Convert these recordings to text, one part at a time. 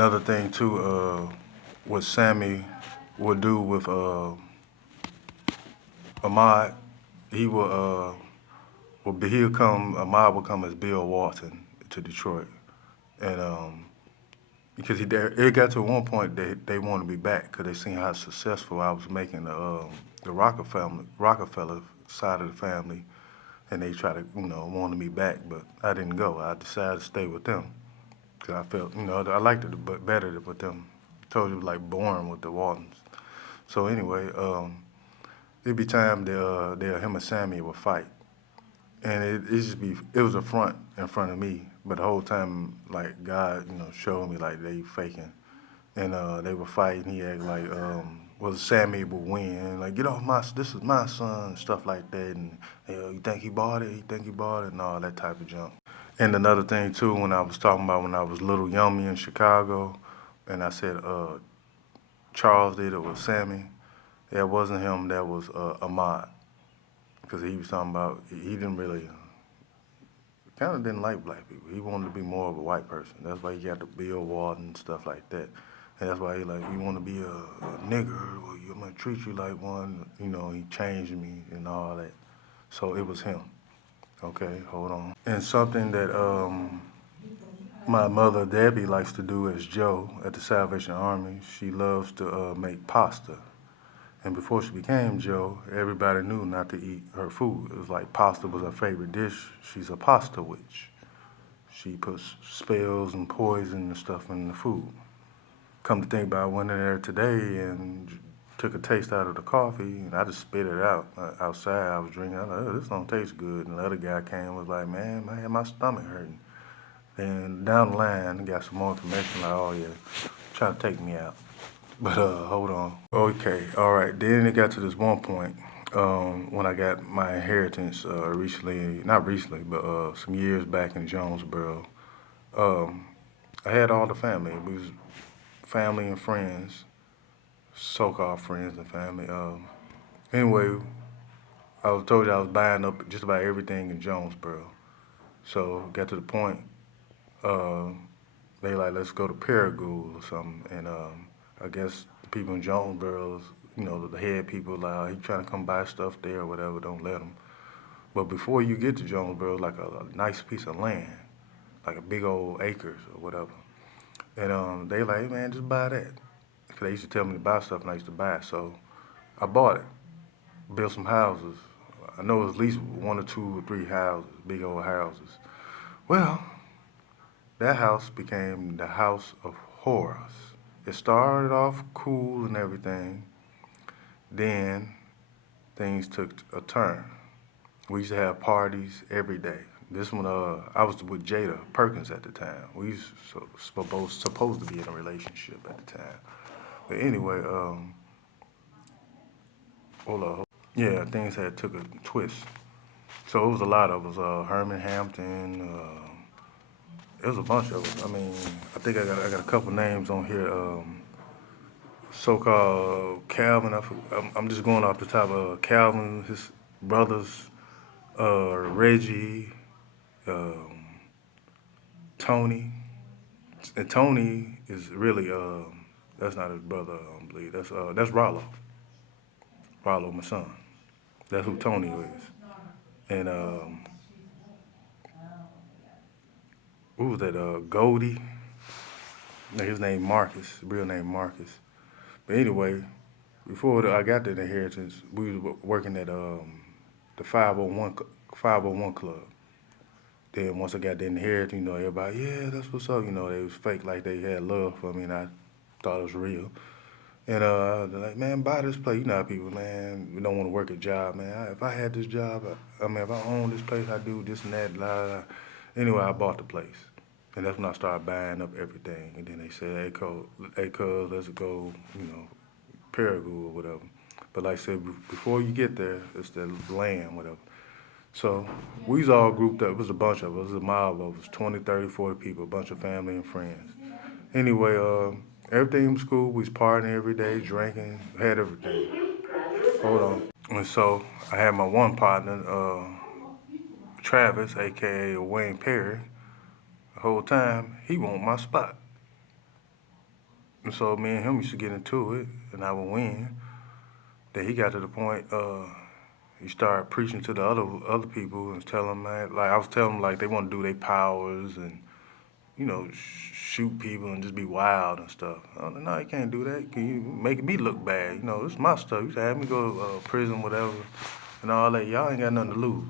another thing too, what Sammy would do with Ahmad, he will he'll come. Ahmad will come as Bill Walton to Detroit, and because it got to one point they wanted me back because they seen how successful I was making the Rockefeller side of the family, and they tried to wanted me back, but I didn't go. I decided to stay with them because I felt I liked it better with them. Told you like boring with the Waltons. So anyway, it'd be time that him and Sammy would fight, and it was a front in front of me, but the whole time like God showed me like they faking, and they were fighting. He act like Sammy would win, like get off this is my son, stuff like that, and you think he bought it, and all that type of junk. And another thing too, when I was talking about when I was little yummy in Chicago, and I said Charles did it with Sammy. That wasn't him. That was Ahmad, because he was talking about he didn't really kind of didn't like black people. He wanted to be more of a white person. That's why he got the Bill Walton and stuff like that. And that's why he like, you want to be a nigger, well, I'm gonna treat you like one. He changed me and all that. So it was him. Okay, hold on. And something that my mother Debbie likes to do as Joe at the Salvation Army, she loves to make pasta. And before she became Joe, everybody knew not to eat her food. It was like pasta was her favorite dish. She's a pasta witch. She puts spells and poison and stuff in the food. Come to think about it, I went in there today and took a taste out of the coffee, and I just spit it out outside. I was drinking. I was like, oh, this don't taste good. And the other guy came and was like, man, my stomach hurting. Then down the line, got some more information like, oh yeah, trying to take me out. But hold on. Okay, all right. Then it got to this one point when I got my inheritance recently, not recently, but some years back in Jonesboro. Um, I had all the family. We was family and friends, so-called friends and family. Anyway, I was told you I was buying up just about everything in Jonesboro. So got to the point. Uh, they like, let's go to Paragould or something, and I guess the people in Jonesboro, the head people, like, he trying to come buy stuff there or whatever, don't let him. But before you get to Jonesboro, like a nice piece of land, like a big old acres or whatever. And they like, hey, man, just buy that. Cause they used to tell me to buy stuff and I used to buy it. So I bought it, built some houses. I know it was at least one or two or three houses, big old houses. Well, that house became the house of horrors. It started off cool and everything. Then things took a turn. We used to have parties every day. This one, I was with Jada Perkins at the time. We used supposed to be in a relationship at the time. But anyway, hold on. Yeah, things had took a twist. So it was a lot of us. Herman Hampton. It was a bunch of us. I mean, I think I got a couple names on here. So-called Calvin. I'm just going off the top of Calvin, his brothers, Reggie, um, Tony. And Tony is really that's not his brother, I don't believe. That's Rollo. Rollo, my son. That's who Tony is. And who was that? Goldie. No, his name Marcus. Real name Marcus. But anyway, before I got the inheritance, we was working at the 501 club. Then once I got the inheritance, everybody, yeah, that's what's up. They was fake like they had love for me, and I thought it was real. And they're like, man, buy this place. You know how people, man, we don't want to work a job, man. If I had this job, I mean, if I owned this place, I'd do this and that, blah, blah, blah. Anyway, I bought the place. And that's when I started buying up everything. And then they said, hey, cuz, let's go, Paragould or whatever. But like I said, before you get there, it's the land, whatever. So we was all grouped up. It was a bunch of us. It was a mob of us, 20, 30, 40 people, a bunch of family and friends. Anyway, everything was cool. We was partying every day, drinking, had everything. Hold on. And so I had my one partner, Travis, aka Wayne Perry. The whole time he want my spot. And so me and him used to get into it, and I would win. Then he got to the point, he started preaching to the other people and telling them, man, like I was telling them, like they want to do their powers and shoot people and just be wild and stuff. I was like, no, you can't do that. Can you making me look bad? It's my stuff. You should have me go to prison, whatever, and all that. Y'all ain't got nothing to lose.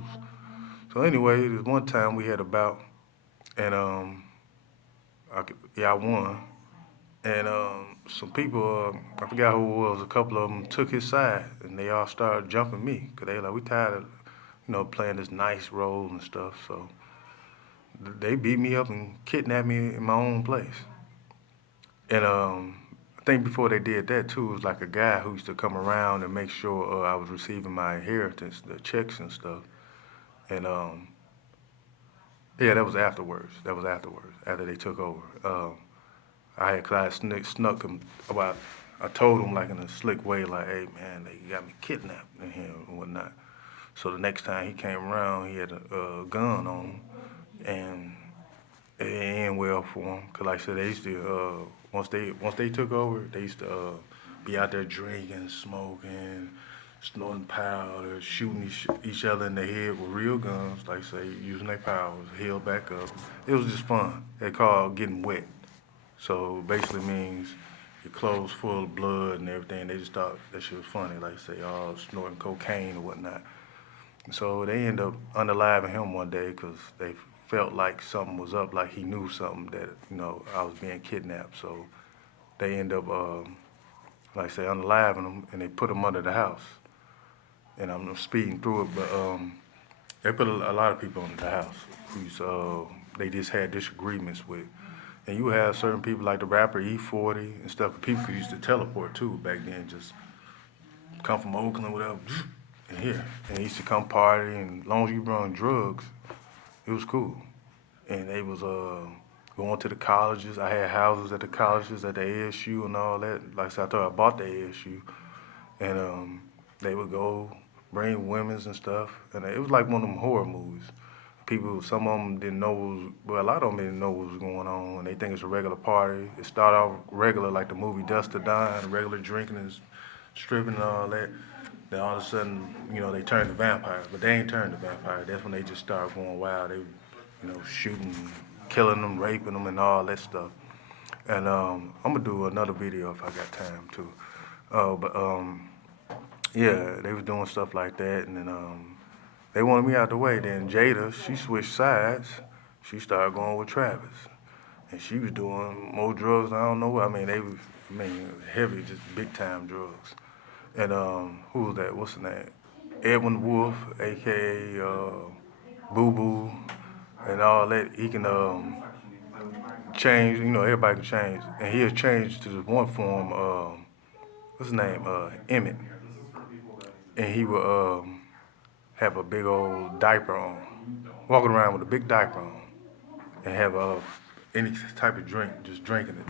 So anyway, there's one time we had a bout, and I won. And some people, I forgot who it was, a couple of them took his side, and they all started jumping me, because they like, we tired of, playing this nice role and stuff. So they beat me up and kidnapped me in my own place. And I think before they did that too, it was like a guy who used to come around and make sure I was receiving my inheritance, the checks and stuff. And yeah, that was afterwards. That was afterwards, after they took over. I snuck him about. I told him like in a slick way, like, "Hey man, they got me kidnapped in here and whatnot." So the next time he came around, he had a gun on him, and it ain't end well for him. Cause like I said, they used to once they took over, they used to be out there drinking, smoking, snorting powder, shooting each other in the head with real guns, like say using their powers, heal back up. It was just fun. They called getting wet. So basically means your clothes full of blood and everything. They just thought that shit was funny, like say, oh, snorting cocaine or whatnot. So they end up unaliving him one day because they felt like something was up, like he knew something that I was being kidnapped. So they end up, like I say, unaliving him, and they put him under the house. And I'm speeding through it, but they put a lot of people under the house who's they just had disagreements with. And you have certain people like the rapper E40 and stuff. People could used to teleport too back then, just come from Oakland, whatever, and here. And they used to come party, and as long as you brought drugs, it was cool. And they was going to the colleges. I had houses at the colleges, at the ASU and all that. Like I said, I thought I bought the ASU, and they would go bring women's and stuff, and it was like one of them horror movies. People, some of them didn't know, well, a lot of them didn't know what was going on, and they think it's a regular party. It started off regular, like the movie Dust to Dawn, regular drinking and stripping and all that. Then all of a sudden, they turned to vampires, but they ain't turned to vampires. That's when they just started going wild. They, shooting, killing them, raping them, and all that stuff. And I'm gonna do another video if I got time too. But yeah, they was doing stuff like that, and then they wanted me out the way. Then Jada, she switched sides. She started going with Travis, and she was doing more drugs than I don't know what. I mean, they was, heavy, just big time drugs. And who was that? What's the name? Edwin Wolf, aka Boo Boo, and all that. He can change. Everybody can change, and he has changed to this one form. What's his name? Emmett, and he would have a big old diaper on, walking around with a big diaper on, and have any type of drink, just drinking it.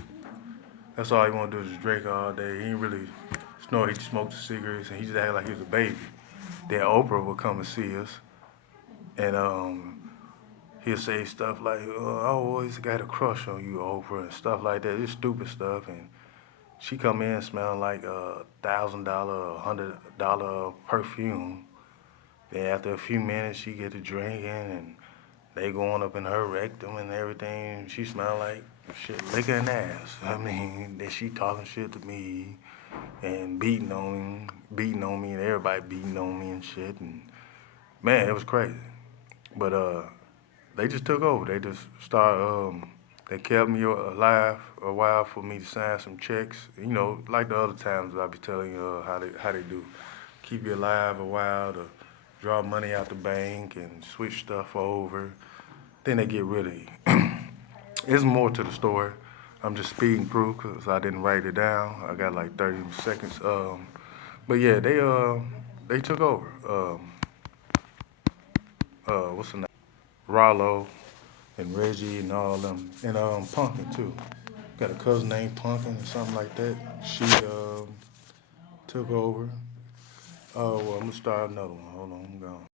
That's all he want to do is just drink all day. He ain't really snort. He just smoked cigarettes, and he just act like he was a baby. Then Oprah would come and see us, and he'll say stuff like, "I always got a crush on you, Oprah," and stuff like that. Just stupid stuff, and she come in smelling like $1,000, $100 perfume. Then after a few minutes, she get to drinking, and they going up in her rectum and everything. She smell like shit, licking ass. I mean, that she talking shit to me and beating on me, and everybody beating on me and shit. And man, it was crazy. But they just took over. They just started. They kept me alive a while for me to sign some checks. Like the other times I be telling you how they do. Keep you alive a while to draw money out the bank and switch stuff over. Then they get rid of you. There's more to the story. I'm just speeding through because I didn't write it down. I got like 30 seconds. But yeah, they took over. What's the name? Rollo and Reggie and all them, and Pumpkin too. Got a cousin named Pumpkin or something like that. She took over. Oh well, I'm gonna start another one. Hold on, I'm gone.